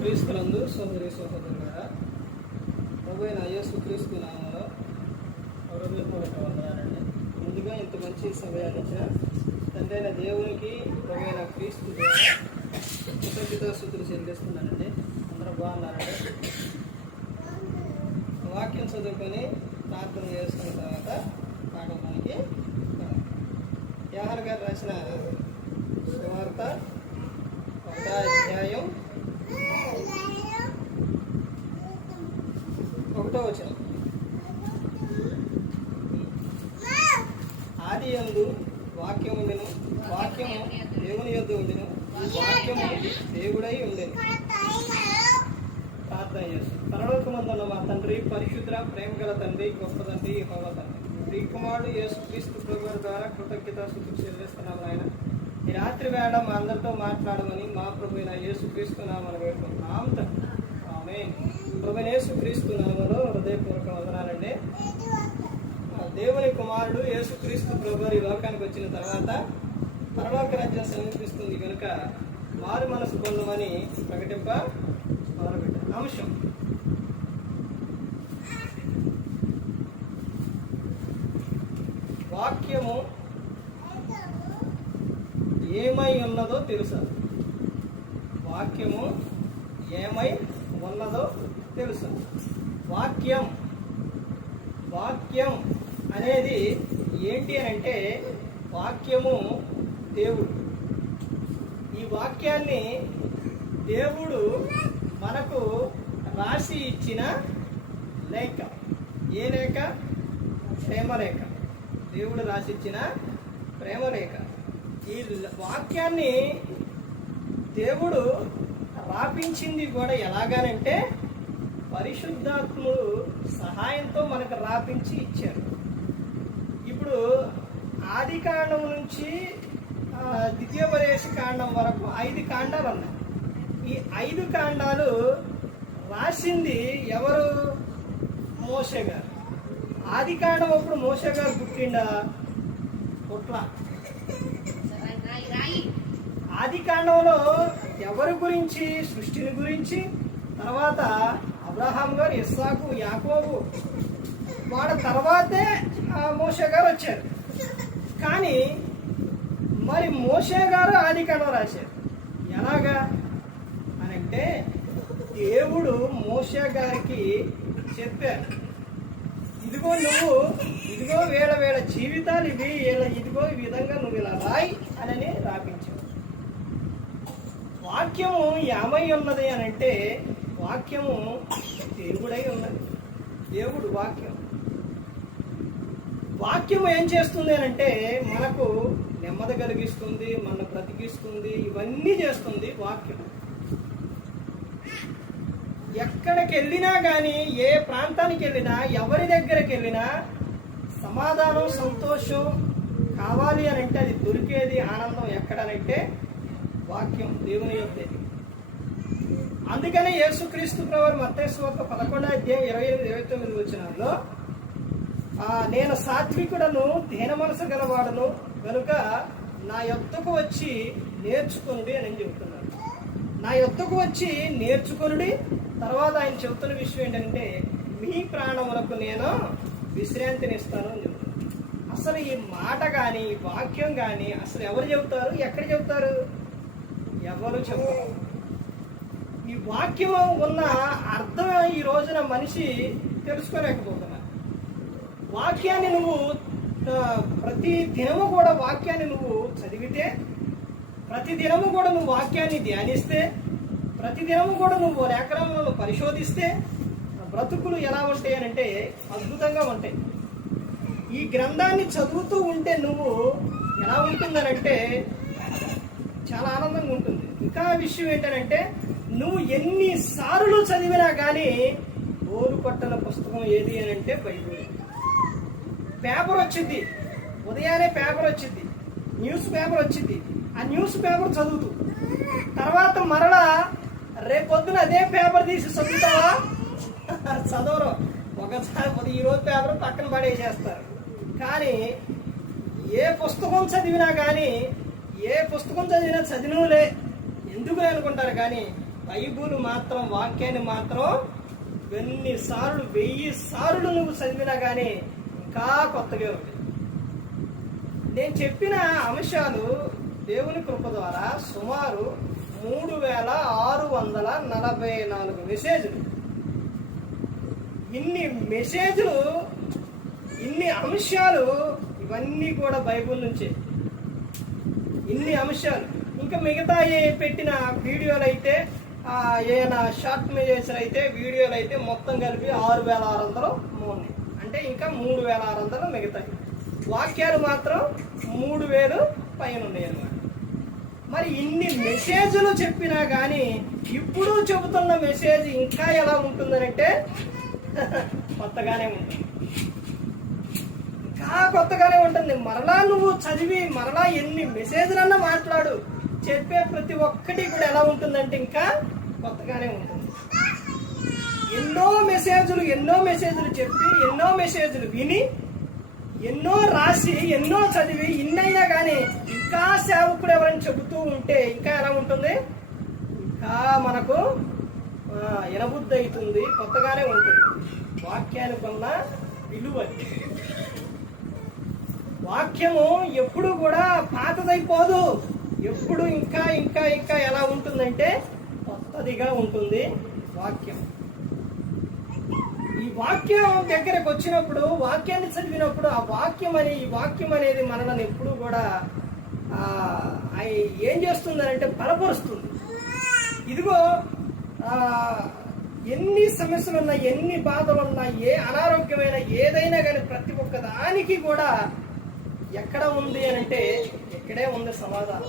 క్రీస్తులందు సోదరి సోదరులారా ప్రభు అయిన యేసు క్రీస్తు నామంలో హృదయపూర్వక వందనాలండి. ముందుగా ఇంత మంచి సమయాన్ని ఇచ్చిన దేవునికి ప్రభుత్వ క్రీస్తు ద్వారా కృతజ్ఞతాస్థుతులు చెల్లిస్తున్నానండి. అందరూ బాగున్నారండి? వాక్యం చదువుకొని ప్రార్థన చేసుకున్న తర్వాత పాఠంలోనికి యాహర్ గారు రాసిన వార్త ఒకటో అధ్యాయం ఒకటో వచనం ఆది యందు వాక్యం ఉండెను వాక్యము దేవుని యొద్ద ఉండెను వాక్యము దేవుడై ఉండెను ప్రార్థన చేస్తాం పరలోకమందున్న మా తండ్రి పరిశుద్ర ప్రేమ గల తండ్రి గొప్ప తండ్రి హోమ తండ్రి. శ్రీ కుమారుడు యేసు క్రీస్తు ప్రభు ద్వారా కృతజ్ఞత స్థుతులు చెల్లిస్తున్నాం ఆయన ఈ రాత్రి వేళ మా అందరితో మాట్లాడమని మా ప్రభు అయిన యేసు క్రీస్తు నామని వేడుకుంటున్నాం ఆమె ప్రభు యేసు క్రీస్తు నామలో హృదయపూర్వక వదనాలండి. ఆ దేవుని కుమారుడు యేసు క్రీస్తు ప్రభు ఈ లోకానికి వచ్చిన తర్వాత పరలోక రాజ్యం సమీపిస్తుంది కనుక మారు మనసు పొందమని ప్రకటింప మొదలుపెట్టారు. అంశం. వాక్యము ఏమై ఉన్నదో తెలుసా? వాక్యము ఏమై ఉన్నదో తెలుసా? వాక్యం. వాక్యం అనేది ఏంటి అని అంటే వాక్యము దేవుడు. ఈ వాక్యాన్ని దేవుడు మనకు రాసి ఇచ్చిన లేఖ. ఏ లేఖ? ప్రేమరేఖ దేవుడు రాసి ఇచ్చిన ప్రేమరేఖ ఈ వాక్యాన్ని దేవుడు రాపించింది కూడా ఎలాగానంటే పరిశుద్ధాత్ముడు సహాయంతో మనకు రాపించి ఇచ్చారు ఇప్పుడు ఆది కాండం నుంచి ఆ, ద్వితీయోపదేశ కాండం వరకు ఐదు కాండాలు ఉన్నాయి. ఈ ఐదు కాండాలు రాసింది ఎవరు? మోసే గారు. ఆది కాండం అప్పుడు మోసే గారు పుట్టిండా? పుట్ల. ఆది కాండంలో ఎవరి గురించి? సృష్టిని గురించి. తర్వాత అబ్రహాం గారు ఇస్సాకు యాకోబు. వాళ్ళ తర్వాతే ఆ గారు వచ్చారు. కానీ మరి మోషే గారు ఆదికాండం రాశారు. ఎలాగా? అని అంటే దేవుడు మోషే గారికి చెప్పారు. ఇదిగో నువ్వు ఇదిగో వేల వేల జీవితాలు ఇవి ఇదిగో ఈ విధంగా నువ్వు ఇలా రాయి అని రాపించావు వాక్యము ఏమై ఉన్నది అని అంటే వాక్యము దేవుడై ఉన్నది. దేవుడు వాక్యం. వాక్యం ఏం చేస్తుంది అని అంటే మనకు నెమ్మది కలిగిస్తుంది మన బ్రతికిస్తుంది ఇవన్నీ చేస్తుంది వాక్యం. ఎక్కడికి వెళ్ళినా కానీ ఏ ప్రాంతానికి వెళ్ళినా ఎవరి దగ్గరికి వెళ్ళినా సమాధానం సంతోషం కావాలి అని అంటే అది దొరికేది ఆనందం ఎక్కడనంటే వాక్యం దేవుని యొక్క అందుకనే యేసుక్రీస్తు ప్రభు మత్తేశ్వర్త పదకొండో అధ్యాయం ఇరవై ఎనిమిది ఇరవై తొమ్మిది వచ్చినాల్లో నేను సాత్వికుడను దీన మనసు గలవాడను కనుక నా యొద్దకు వచ్చి నేర్చుకొనుడి అని చెబుతున్నాను నా యొద్దకు వచ్చి నేర్చుకొనుడి తర్వాత ఆయన చెబుతున్న విషయం ఏంటంటే మీ ప్రాణములకు నేను విశ్రాంతినిస్తాను అని చెబుతున్నాను అసలు ఈ మాట కానీ ఈ వాక్యం కానీ అసలు ఎవరు చెబుతారు? ఎక్కడ చెబుతారు? ఎవరు చెప్పరు ఈ వాక్యం ఉన్న అర్థం ఈ రోజున మనిషి తెలుసుకోలేకపోతున్నారు వాక్యాన్ని నువ్వు ప్రతి దినము కూడా వాక్యాన్ని నువ్వు చదివితే ప్రతి దినము కూడా నువ్వు వాక్యాన్ని ధ్యానిస్తే ప్రతి దినము కూడా నువ్వు లేఖనాలను పరిశోధిస్తే బ్రతుకులు ఎలా ఉంటాయి అని అంటే అద్భుతంగా ఉంటాయి. ఈ గ్రంథాన్ని చదువుతూ ఉంటే నువ్వు ఎలా ఉంటుందనంటే చాలా ఆనందంగా ఉంటుంది. ఇంకా విషయం ఏంటంటే నువ్వు ఎన్ని సార్లు చదివినా కానీ బోరు కొట్టన పుస్తకం ఏది అని అంటే బైబిల్. పేపర్ వచ్చింది. ఉదయాన్నే పేపర్ వచ్చింది. న్యూస్ పేపర్ వచ్చింది. ఆ న్యూస్ పేపర్ చదువుతూ. తర్వాత మరలా రేపొద్దున అదే పేపర్ తీసి చదువుతావా? చదవరు. ఒకసారి పది ఈరోజు పేపర్ పక్కన పడేసేస్తారు. కానీ ఏ పుస్తకం చదివినా కానీ ఏ పుస్తకం చదివినా చదివినలే ఎందుకు అనుకుంటారు కానీ బైబుల్ మాత్రం వాక్యాన్ని మాత్రం ఎన్నిసార్లు వెయ్యి సార్లు నువ్వు చదివినా కానీ ఇంకా కొత్తగా ఉంది. నేను చెప్పిన అంశాలు దేవుని కృప ద్వారా సుమారు మూడు వేల ఆరు వందల నలభై నాలుగు మెసేజ్లు. ఇన్ని మెసేజ్లు ఇన్ని అంశాలు ఇవన్నీ కూడా బైబుల్ నుంచే. ఇన్ని అంశాలు. ఇంకా మిగతా ఏ పెట్టిన వీడియోలు అయితే ఏమైనా షార్ట్ మెసేజ్లు అయితే వీడియోలు అయితే మొత్తం కలిపి ఆరు వేల ఆరు వందలు ఉన్నాయి అంటే ఇంకా మూడు వేల ఆరు వందలు మిగతాయి. వాక్యాలు మాత్రం మూడు వేలు పైన ఉన్నాయి అన్నమాట. మరి ఇన్ని మెసేజ్లు చెప్పినా కానీ ఇప్పుడు చెబుతున్న మెసేజ్ ఇంకా ఎలా ఉంటుందనంటే కొత్తగానే ఉంటుంది ఇంకా కొత్తగానే ఉంటుంది. మరలా నువ్వు చదివి మరలా ఎన్ని మెసేజ్లన్నా మాట్లాడు. చెప్పే ప్రతి ఒక్కటి కూడా ఎలా ఉంటుందంటే ఇంకా కొత్తగానే ఉంటుంది. ఎన్నో మెసేజ్లు ఎన్నో మెసేజ్లు చెప్పి ఎన్నో మెసేజ్లు విని ఎన్నో రాసి ఎన్నో చదివి ఇన్నైనా కానీ ఇంకా సేవకుడు ఎవరైనా చెబుతూ ఉంటే ఇంకా ఎలా ఉంటుంది? ఇంకా మనకు ఎనబుద్ధి అవుతుంది కొత్తగానే ఉంటుంది. వాక్యానికి ఉన్న విలువ. వాక్యము ఎప్పుడు కూడా పాతదైపోదు. ఎప్పుడు ఇంకా ఇంకా ఇంకా ఎలా ఉంటుందంటే కొత్తదిగా ఉంటుంది వాక్యం. వాక్యం దగ్గరకు వచ్చినప్పుడు వాక్యాన్ని చదివినప్పుడు ఆ వాక్యం అని ఈ వాక్యం అనేది మనల్ని ఎప్పుడు కూడా ఆ, ఏం చేస్తుందంటే బలపరుస్తుంది. ఇదిగో ఎన్ని సమస్యలు ఉన్నా ఎన్ని బాధలు ఉన్నా ఏ అనారోగ్యమైన ఏదైనా కానీ ప్రతి ఒక్క దానికి కూడా ఎక్కడ ఉంది అని అంటే ఇక్కడే ఉంది సమాధానం.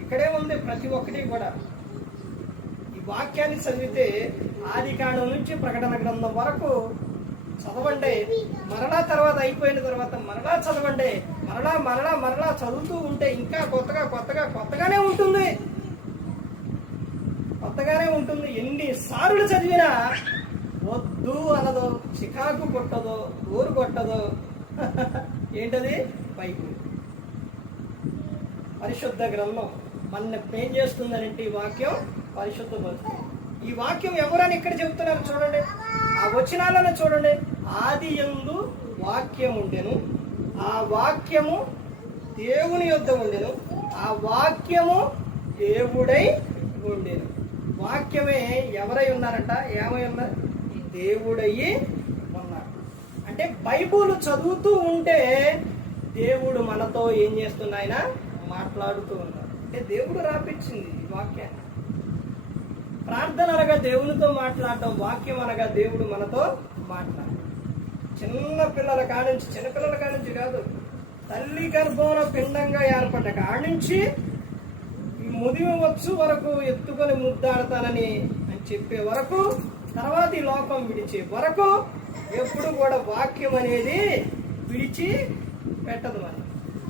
ఇక్కడే ఉంది ప్రతి ఒక్కటి కూడా. వాక్యాన్ని చదివితే ఆది కాండం నుంచి ప్రకటన గ్రంథం వరకు చదవండి. మరలా తర్వాత అయిపోయిన తర్వాత మరలా చదవండి. మరలా మరలా మరలా చదువుతూ ఉంటే ఇంకా కొత్తగా కొత్తగా కొత్తగానే ఉంటుంది. కొత్తగానే ఉంటుంది. ఎన్ని సార్లు చదివినా వద్దు అనదో చికాకు కొట్టదో ఊరు కొట్టదో ఏంటది? బైబిల్. పరిశుద్ధ గ్రంథం. మన ఏం చేస్తుందనంటే ఈ వాక్యం పరిశుద్ధ ఈ వాక్యం ఎవరని ఇక్కడ చెబుతున్నారు చూడండి? ఆ వచనాలను చూడండి. ఆది యందు వాక్యం ఉండెను. ఆ వాక్యము దేవుని యొద్ద ఉండెను. ఆ వాక్యము దేవుడై ఉండేను. వాక్యమే ఎవరై ఉన్నారంట? ఏమై ఉన్నారు? దేవుడయ్యి ఉన్నారు. అంటే బైబుల్ చదువుతూ ఉంటే దేవుడు మనతో ఏం చేస్తున్నాయన? మాట్లాడుతూ ఉన్నారు. అంటే దేవుడు రాపించింది ఈ వాక్యాన్ని. ప్రార్థన అనగా దేవునితో మాట్లాడటం వాక్యం అనగా దేవుడు మనతో మాట్లాడటం చిన్న పిల్లల కానుంచి చిన్నపిల్లల కానుంచి కాదు తల్లి గర్భంలో పిండంగా ఏర్పడ్డ కానుంచి ఈ ముదిమి వచ్చు వరకు ఎత్తుకొని ముద్దాడతానని అని చెప్పే వరకు తర్వాత ఈ లోకం విడిచే వరకు ఎప్పుడు కూడా వాక్యం అనేది విడిచి పెట్టదు మనం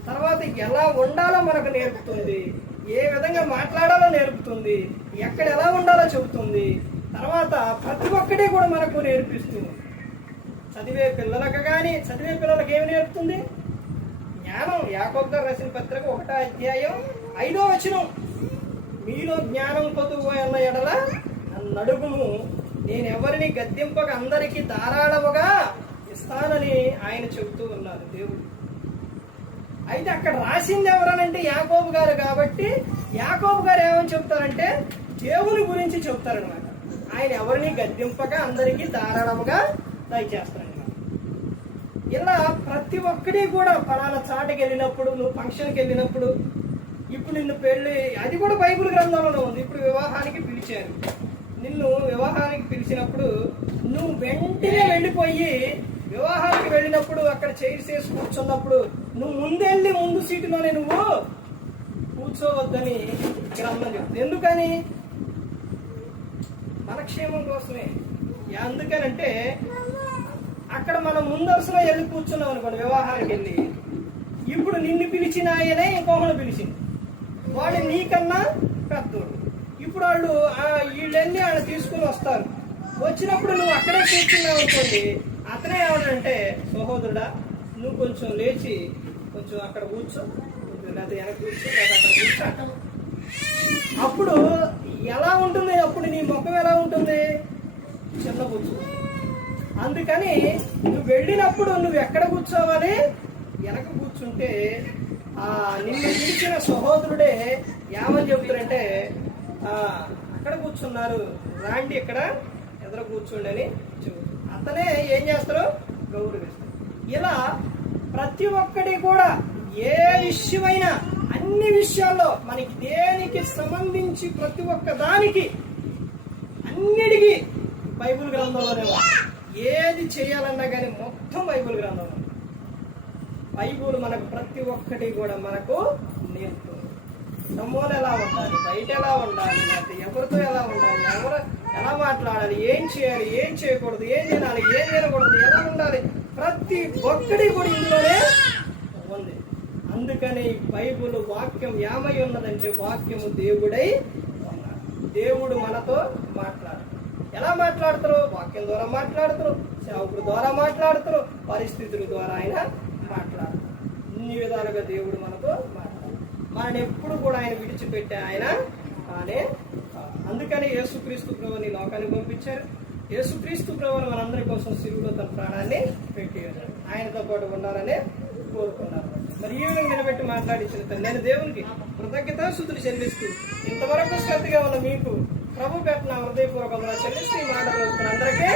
తర్వాత ఎలా ఉండాలో మనకు నేర్పుతుంది. ఏ విధంగా మాట్లాడాలో నేర్పుతుంది ఎక్కడ ఎలా ఉండాలో చెబుతుంది. తర్వాత ప్రతి ఒక్కటి కూడా మనకు నేర్పిస్తుంది. చదివే పిల్లలకు కానీ చదివే పిల్లలకు ఏమి నేర్పుతుంది? జ్ఞానం. యాకోబ్ రసిన పత్రిక ఒకటో అధ్యాయం ఐదో వచనం. మీలో జ్ఞానం పొదువు ఎడల నడుగును నేను ఎవరిని గద్దెంపక అందరికీ ధారాళముగా ఇస్తానని ఆయన చెబుతూ ఉన్నారు దేవుడు. అయితే అక్కడ రాసింది ఎవరనంటే యాకోబు గారు కాబట్టి యాకోబు గారు ఏమని చెప్తారంటే దేవుని గురించి చెప్తారనమాట ఆయన ఎవరిని గద్దెంపక అందరికీ ధారాళముగా దయచేస్తారనమాట ఇలా ప్రతి ఒక్కటి కూడా ఫలానా చాటకి వెళ్ళినప్పుడు నువ్వు ఫంక్షన్కి వెళ్ళినప్పుడు ఇప్పుడు నిన్ను పెళ్ళి అది కూడా బైబుల్ గ్రంథంలో ఉంది. ఇప్పుడు వివాహానికి పిలిచారు. నిన్ను వివాహానికి పిలిచినప్పుడు నువ్వు వెంటనే వెళ్ళిపోయి వివాహానికి వెళ్ళినప్పుడు అక్కడ చైర్స్ వేసి కూర్చున్నప్పుడు నువ్వు ముందెళ్ళి ముందు సీటులోనే నువ్వు? కూర్చోవద్దని గ్రంథం చెప్తుంది. ఎందుకని? మన క్షేమం కోసమే. ఎందుకనంటే అక్కడ మనం ముందరసలో వెళ్ళి కూర్చున్నాం అనుకోండి వివాహానికి వెళ్ళి. ఇప్పుడు నిన్ను పిలిచిన ఆయనే ఇంకొకరు పిలిచింది వాళ్ళు నీకన్నా పెద్దోడు. ఇప్పుడు వాళ్ళు వీళ్ళెళ్ళి వాళ్ళు తీసుకుని వస్తారు. వచ్చినప్పుడు నువ్వు అక్కడే కూర్చున్నావు అనుకోండి అతనే ఏమంటే సహోదరుడా నువ్వు కొంచెం లేచి కొంచెం అక్కడ కూర్చో లేకపోతే వెనక కూర్చో లేదా అక్కడ కూర్చో. అప్పుడు ఎలా ఉంటుంది? అప్పుడు నీ ముఖం ఎలా ఉంటుంది? చిన్న కూర్చో అందుకని నువ్వు వెళ్ళినప్పుడు నువ్వు ఎక్కడ కూర్చోవాలి? వెనక కూర్చుంటే ఆ నిన్ను పిలిచిన సహోదరుడే ఏమని చెబుతారంటే అక్కడ కూర్చున్నారు. రాండి ఇక్కడ ఎదురు కూర్చోండి అని చెబుతారు అతనే ఏం చేస్తారు గౌరవిస్తారు ఇలా ప్రతి ఒక్కటి కూడా ఏ విషయమైనా అన్ని విషయాల్లో మనకి దేనికి సంబంధించి ప్రతి ఒక్క దానికి అన్నిటికీ బైబిల్ గ్రంథంలోనే ఏది చేయాలన్నా కానీ మొత్తం బైబిల్ గ్రంథంలో బైబుల్ బైబిల్ మనకు ప్రతి ఒక్కటి కూడా మనకు నేర్పుతుంది. సమ్మోలు ఎలా ఉండాలి? బయట ఎలా ఉండాలి? లేకపోతే ఎవరితో ఎలా ఉండాలి? ఎవరు ఎలా మాట్లాడాలి? ఏం చేయాలి? ఏం చేయకూడదు? ఏం తినాలి? ఏం తినకూడదు? ఎలా ఉండాలి? ప్రతి ఒక్కడి కూడా ఇందులోనే ఉంది. అందుకని బైబిల్ వాక్యం ఏమై ఉన్నదంటే వాక్యము దేవుడై ఉన్నాడు దేవుడు మనతో మాట్లాడు. ఎలా మాట్లాడతారు? వాక్యం ద్వారా మాట్లాడతారు సేవకుడు ద్వారా మాట్లాడతారు పరిస్థితుల ద్వారా ఆయన మాట్లాడతారు. ఇన్ని విధాలుగా దేవుడు మనతో మాట్లాడు. మనని ఎప్పుడు కూడా ఆయన విడిచిపెట్టే ఆయన కానే అందుకని యేసుక్రీస్తు ప్రభుని లోకానికి పంపించారు. యేసుక్రీస్తు ప్రభుని మనందరి కోసం సిరువులో తన ప్రాణాన్ని పెట్టి ఆయనతో పాటు ఉండాలని కోరుకున్నారు. మరి ఈవినింగ్ నిలబెట్టి మాట్లాడించిన తల్లి, నేను దేవునికి కృతజ్ఞతాశుద్ధులు చెల్లిస్తూ ఇంతవరకు శ్రద్ధగా ఉన్న మీకు ప్రభు పెట్టిన హృదయపూర్వకంగా చెల్లిస్తూ ఈ మాటలు అందరికీ